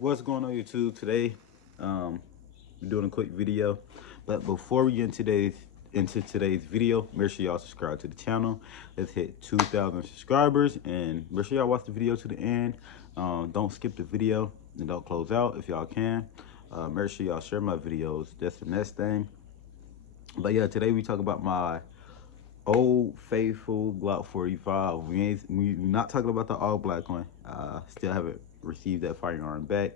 What's going on YouTube today? We're doing a quick video, but before we get into today's video, make sure y'all subscribe to the channel. Let's hit 2,000 subscribers, and make sure y'all watch the video to the end. Don't skip the video and don't close out if y'all can. Make sure y'all share my videos. That's the next thing. But yeah, today we talk about my old faithful Glock 45. We not talking about the all black one. Still haven't received that firearm back.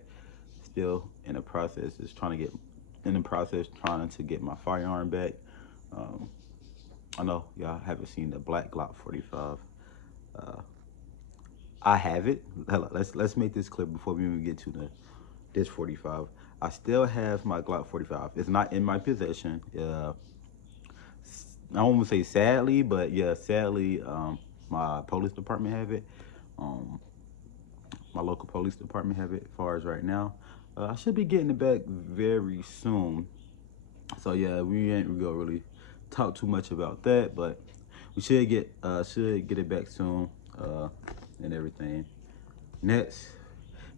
Still in the process, trying to get my firearm back. Um, I know y'all haven't seen the black Glock 45. Uh, I have it. Let's make this clear before we even get to this 45. I still have my Glock 45. It's not in my possession. I won't say sadly, but yeah, sadly, my police department have it. Um, my local police department have it. As far as right now, I should be getting it back very soon. So yeah, we ain't gonna really talk too much about that, but we should get it back soon, and everything. Next,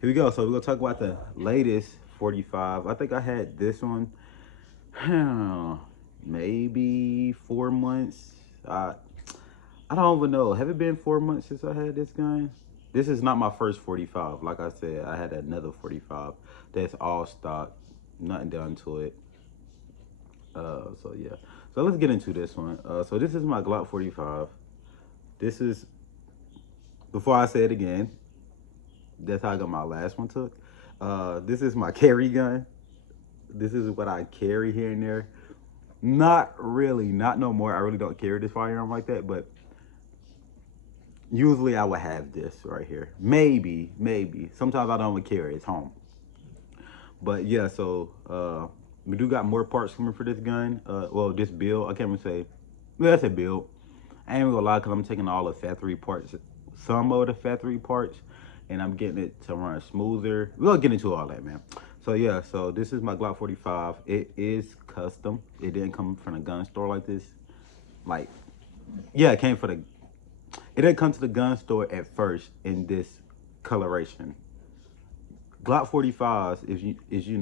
here we go. So we're gonna talk about the latest 45. I think I had this one maybe 4 months. I don't even know. Have it been 4 months since I had this gun? This is not my first 45. Like I said, I had another 45 that's all stock, nothing done to it. So yeah. So let's get into this one. So this is my Glock 45. This is, before I say it again, that's how I got my last one took. This is my carry gun. This is what I carry here and there. Not really, not no more. I really don't carry this firearm like that, but usually I would have this right here. Maybe. Sometimes I don't even carry it. It's home. But yeah, so we do got more parts coming for this gun. Well, this build. I can't even say. Well, that's a build. I ain't even gonna lie, because I'm taking all the factory parts, some of the factory parts, and I'm getting it to run smoother. We're gonna get into all that, man. So yeah, so this is my Glock 45. It is custom. It didn't come from a gun store like this. Like, yeah, it didn't come to the gun store at first in this coloration. Glock 45s, as you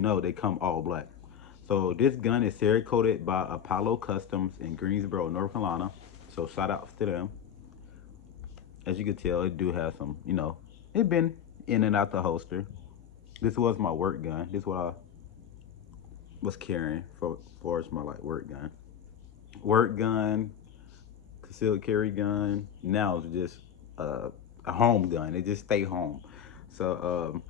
know, they come all black. So this gun is Cerakoted by Apollo Customs in Greensboro, North Carolina. So shout outs to them. As you can tell, it do have some, it been in and out the holster. This was my work gun. This is what I was carrying for as my like work gun. Work gun, concealed carry gun. Now it's just a home gun. It just stay home. So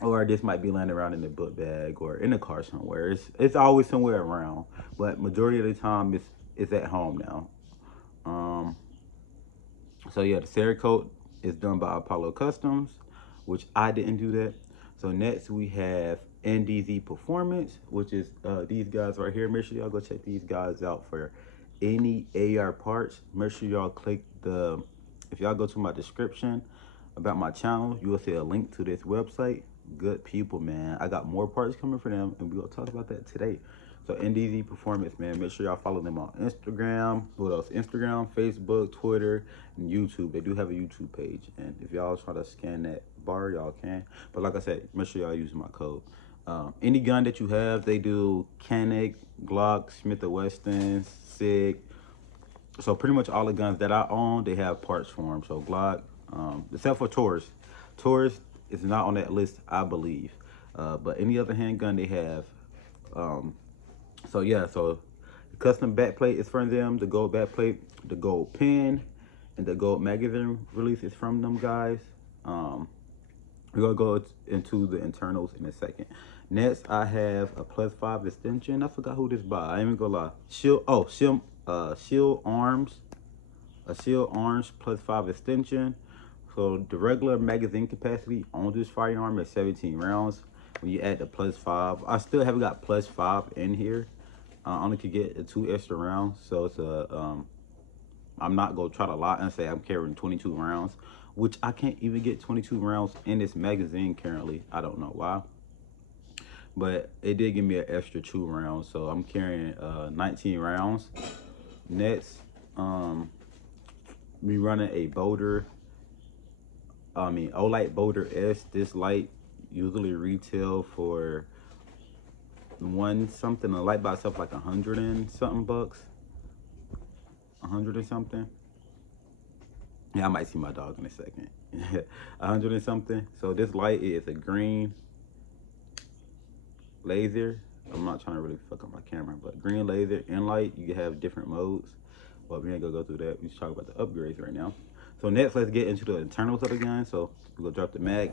or this might be laying around in the book bag or in the car somewhere. It's always somewhere around, but majority of the time it's at home now. Um, so yeah, the Cerakote is done by Apollo Customs, which I didn't do that. So next we have NDZ Performance, which is these guys right here. Make sure y'all go check these guys out for any AR parts. Make sure y'all click if y'all go to my description about my channel, you will see a link to this website. Good people, man. I got more parts coming for them, and we're gonna talk about that today. So NDZ Performance, man. Make sure y'all follow them on Instagram. What else? Instagram, Facebook, Twitter, and YouTube. They do have a YouTube page, and if y'all try to scan that bar, y'all can. But like I said, make sure y'all using my code. Any gun that you have, they do Canik, Glock, Smith & Wesson, SIG. So pretty much all the guns that I own, they have parts for them. So Glock, except for Taurus. Taurus is not on that list, I believe. But any other handgun they have. So yeah, so the custom backplate is from them. The gold backplate, the gold pin, and the gold magazine release is from them guys. We're gonna go into the internals in a second. Next, I have a +5 extension. I forgot who this by. I ain't even gonna lie. Shield Arms, a Shield Arms +5 extension. So the regular magazine capacity on this firearm is 17 rounds. When you add the +5, I still haven't got +5 in here. I only could get 2 extra rounds, so it's I'm not gonna try to lie and say I'm carrying 22 rounds, which I can't even get 22 rounds in this magazine currently. I don't know why, but it did give me an extra 2 rounds, so I'm carrying 19 rounds. Next, me running a Boulder Olight Boulder S. This light usually retail for one something. A light by itself like 100 and something bucks, 100 and something. Yeah, I might see my dog in a second. 100 and something. So this light is a green laser. I'm not trying to really fuck up my camera, but green laser and light. You can have different modes. Well, we ain't gonna go through that. We just talk about the upgrades right now. So next, let's get into the internals of the gun. So we're gonna drop the mag.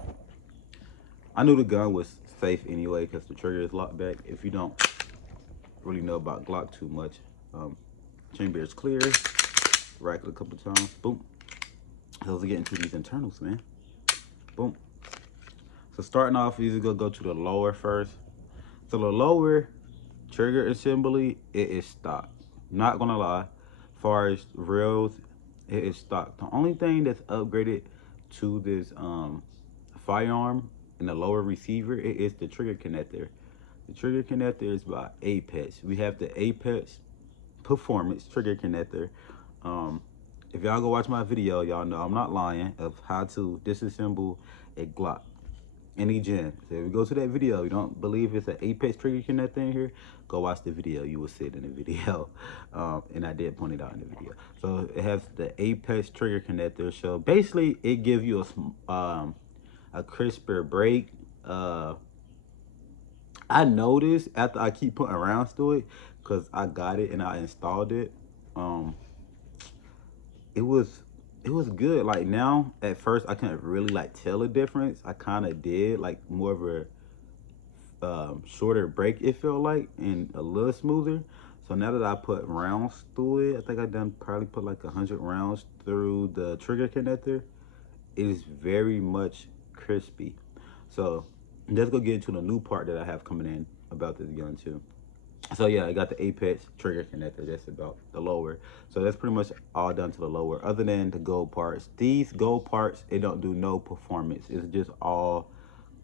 I knew the gun was safe anyway because the trigger is locked back. If you don't really know about Glock too much, chamber is clear. Rack it a couple times. Boom. So let's get into these internals, man. Boom. So starting off, we're gonna go to the lower first. So the lower trigger assembly, it is stock. Not gonna lie, as far as rails, it is stock. The only thing that's upgraded to this firearm in the lower receiver, it is the trigger connector. The trigger connector is by Apex. We have the Apex Performance trigger connector. If y'all go watch my video, y'all know I'm not lying of how to disassemble a Glock. Any gen. So if you go to that video, you don't believe it's an Apex trigger connector in here, go watch the video. You will see it in the video. And I did point it out in the video. So it has the Apex trigger connector. So basically, it gives you a crisper break. I noticed after I keep putting rounds to it, because I got it and I installed it. It was good. Like now, at first I couldn't really like tell a difference. I kind of did, like more of a shorter break it felt like, and a little smoother. So now that I put rounds through it, I think I done probably put like 100 rounds through the trigger connector. It is very much crispy. So let's go get into the new part that I have coming in about this gun too. So yeah, I got the Apex trigger connector. That's about the lower. So that's pretty much all done to the lower. Other than the gold parts, these gold parts, it don't do no performance. It's just all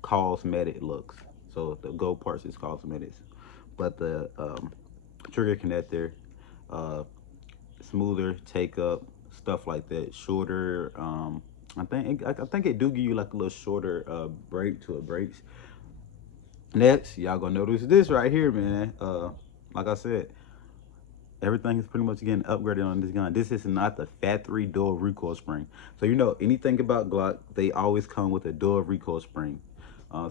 cosmetic looks. So the gold parts is cosmetics, but the trigger connector, uh, smoother take up, stuff like that, shorter. I think it do give you like a little shorter break to it breaks. Next, y'all gonna notice this right here, man. Like I said, everything is pretty much getting upgraded on this gun. This is not the Fat 3 dual recoil spring. So you know anything about Glock, they always come with a dual recoil spring.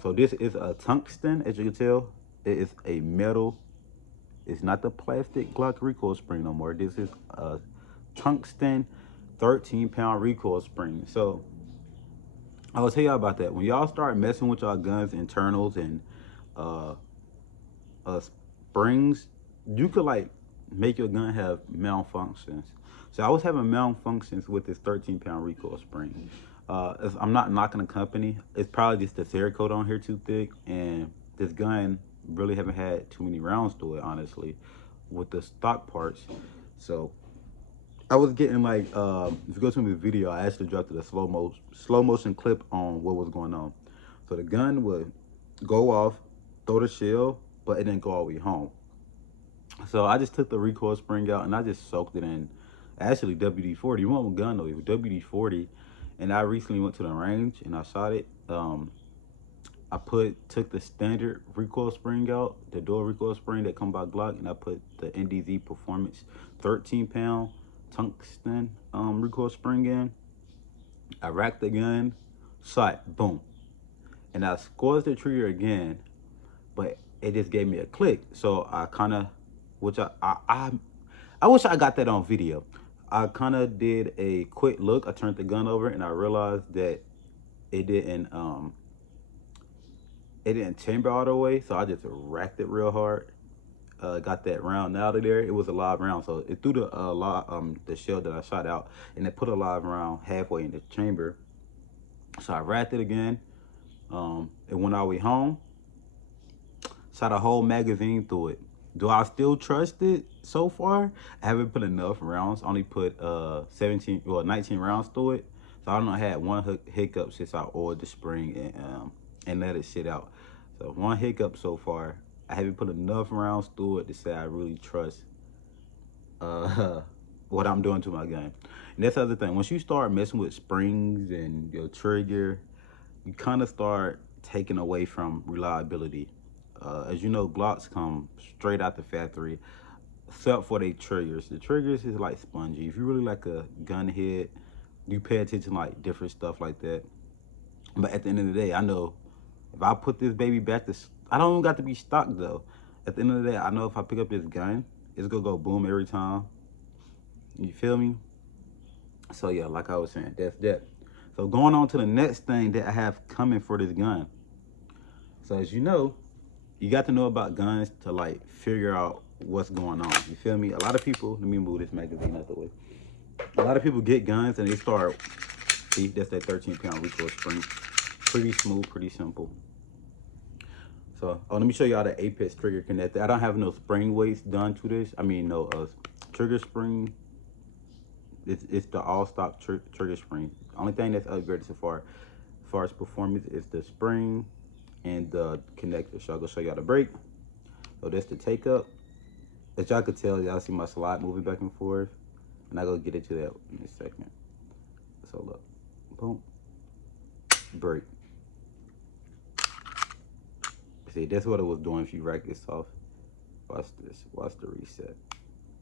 So this is a tungsten, as you can tell. It is a metal. It's not the plastic Glock recoil spring no more. This is a tungsten 13-pound recoil spring. So I'll tell y'all about that. When y'all start messing with y'all guns, internals, and uh, springs, you could like make your gun have malfunctions. So I was having malfunctions with this 13-pound recoil spring. I'm not knocking the company. It's probably just the Cerakote on here too thick, and this gun really haven't had too many rounds to it, honestly, with the stock parts. So I was getting like, if you go to the video, I actually dropped a slow motion clip on what was going on. So the gun would go off, throw the shell, but it didn't go all the way home. So I just took the recoil spring out and I just soaked it in, actually WD-40. You want a gun though, WD-40. And I recently went to the range and I shot it. I took the standard recoil spring out, the dual recoil spring that come by Glock, and I put the NDZ Performance 13-pound tungsten recoil spring in. I racked the gun, shot, boom. And I squeezed the trigger again, but it just gave me a click. So I kind of, which I wish I got that on video. I kind of did a quick look. I turned the gun over and I realized that it didn't chamber all the way. So I just racked it real hard. Got that round out of there. It was a live round, so it threw the shell that I shot out, and it put a live round halfway in the chamber. So I racked it again. It went all the way home. Shot a whole magazine through it. Do I still trust it so far? I haven't put enough rounds. I only put 19 rounds through it. So I don't know. I had one hiccup since I oiled the spring and let it sit out. So one hiccup so far. I haven't put enough rounds through it to say I really trust what I'm doing to my gun. And that's the other thing. Once you start messing with springs and your trigger, you kind of start taking away from reliability. As you know, Glocks come straight out the factory, except for the triggers. The triggers is like spongy. If you really like a gun head, you pay attention to like different stuff like that. But at the end of the day, I know if I put this baby back to, I don't even got to be stocked though. At the end of the day, I know if I pick up this gun, it's gonna go boom every time. You feel me? So yeah, like I was saying, that's that. So going on to the next thing that I have coming for this gun. So as you know, you got to know about guns to like figure out what's going on. You feel me? A lot of people, let me move this magazine out the way. A lot of people get guns and they start, see, that's that 13-pound recoil spring. Pretty smooth, pretty simple. So, oh, let me show y'all the Apex trigger connector. I don't have no spring weights done to this. I mean, no trigger spring. It's the all-stock trigger spring. The only thing that's upgraded so far, as far as performance, is the spring and the connector. So I'll go show y'all the brake. So that's the take up. As y'all could tell, y'all see my slide moving back and forth. And I go get into that in a second. So look, boom, brake. See, that's what it was doing if you rack this off. Watch this, watch the reset.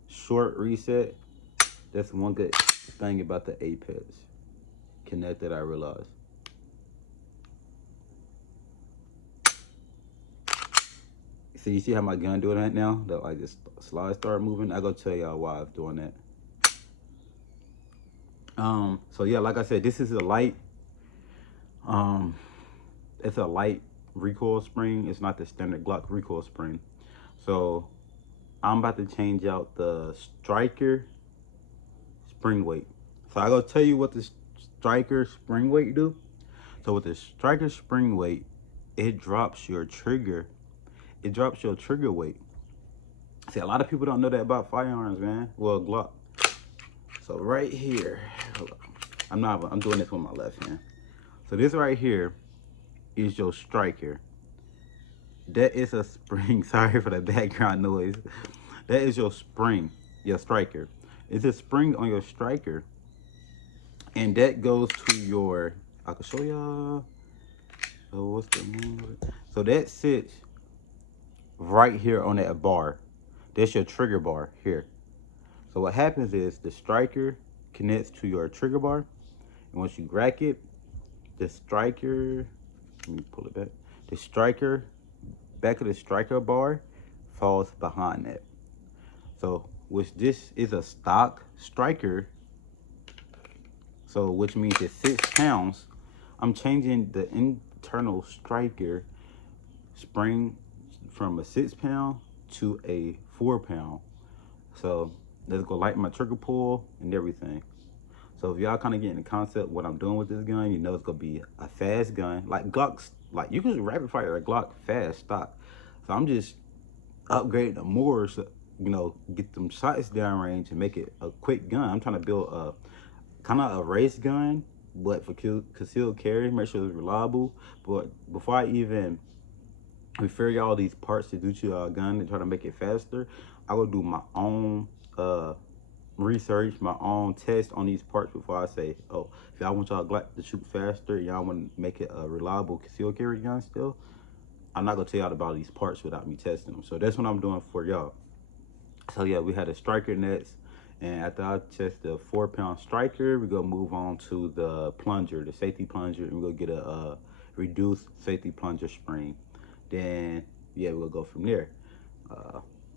Short reset. That's one good thing about the Apex Connect that I realized. See, you see how my gun doing that now? That like this slide start moving. I go tell y'all why I'm doing that. So yeah, like I said, this is a light. It's a light recoil spring. It's not the standard Glock recoil spring. So I'm about to change out the striker spring weight. So I go tell you what the striker spring weight do. So with the striker spring weight, it drops your trigger. It drops your trigger weight. See, a lot of people don't know that about firearms, man. Well, Glock. So right here, I'm doing this with my left hand. So this right here is your striker. That is a spring. Sorry for the background noise. That is your spring, your striker. It's a spring on your striker. And that goes to your, I can show y'all. Oh, what's the name of it? So that sits right here on that bar. That's your trigger bar here. So what happens is the striker connects to your trigger bar. And once you rack it, the striker, let me pull it back. The striker, back of the striker bar falls behind that. So, which this is a stock striker. So, which means it's 6 pounds. I'm changing the internal striker spring from a 6 pound to a 4 pound. So, let's go lighten my trigger pull and everything. So if y'all kind of getting the concept what I'm doing with this gun, you know it's gonna be a fast gun. Like Glocks, like you can rapid fire a Glock fast stock. So I'm just upgrading the more, so, you know, get them shots downrange and make it a quick gun. I'm trying to build a kind of a race gun, but for concealed carry, make sure it's reliable. But before I even refer all these parts to do to our gun and try to make it faster, I will do my own research, my own test on these parts before I say, oh, if y'all want y'all Glock to shoot faster, y'all want to make it a reliable concealed carry gun still, I'm not gonna tell y'all about these parts without me testing them. So that's what I'm doing for y'all. So yeah, we had a striker next, and after I test the 4 pound striker, we're gonna move on to the plunger, the safety plunger, and we're gonna get a reduced safety plunger spring. Then yeah, we'll go from there.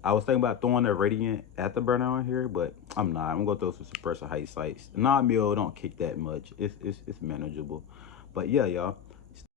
I was thinking about throwing a radiant afterburner on here, but I'm not. I'm gonna throw some suppressor height sights. 9mm don't kick that much. It's manageable. But yeah, y'all.